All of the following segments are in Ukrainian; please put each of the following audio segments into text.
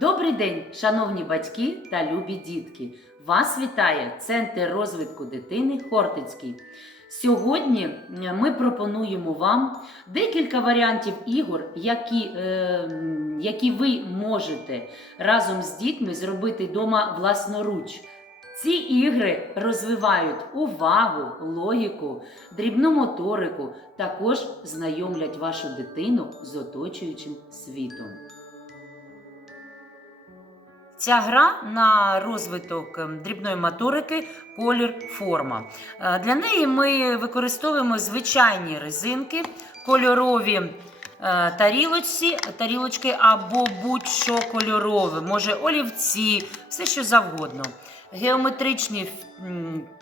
Добрий день, шановні батьки та любі дітки! Вас вітає Центр розвитку дитини Хортицький. Сьогодні ми пропонуємо вам декілька варіантів ігор, які, е, які ви можете разом з дітьми зробити вдома власноруч. Ці ігри розвивають увагу, логіку, дрібну моторику, також знайомлять вашу дитину з оточуючим світом. Ця гра на розвиток ем, дрібної моторики, колір, форма. Е, Для неї ми використовуємо звичайні резинки, кольорові е, тарілочці, тарілочки або будь-що кольорове, може олівці, все що завгодно. Геометричні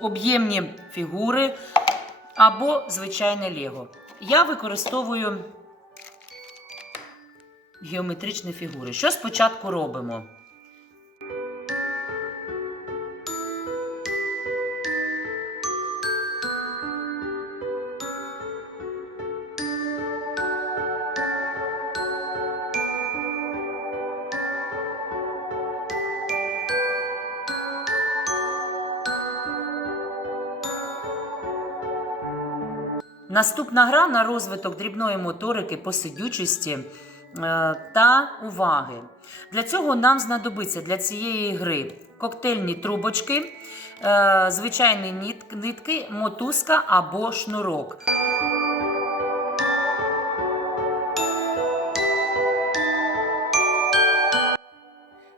об'ємні фігури або звичайне лего. Я використовую геометричні фігури. Що спочатку робимо? Наступна гра на розвиток дрібної моторики, посидючості е, та уваги. Для цього нам знадобиться для цієї гри коктейльні трубочки, е, звичайні нитки, мотузка або шнурок.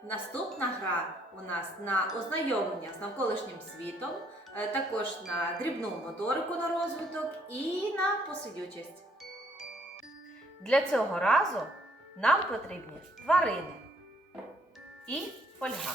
Наступна гра у нас на ознайомлення з навколишнім світом, також на дрібну моторику на розвиток і на посидючість. Для цього разу нам потрібні тварини і фольга.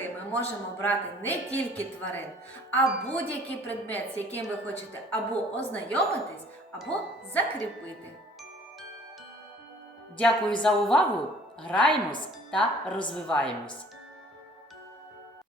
Гри ми можемо брати не тільки тварин, а будь-який предмет, з яким ви хочете або ознайомитись, або закріпити. Дякую за увагу! Граємось та розвиваємось!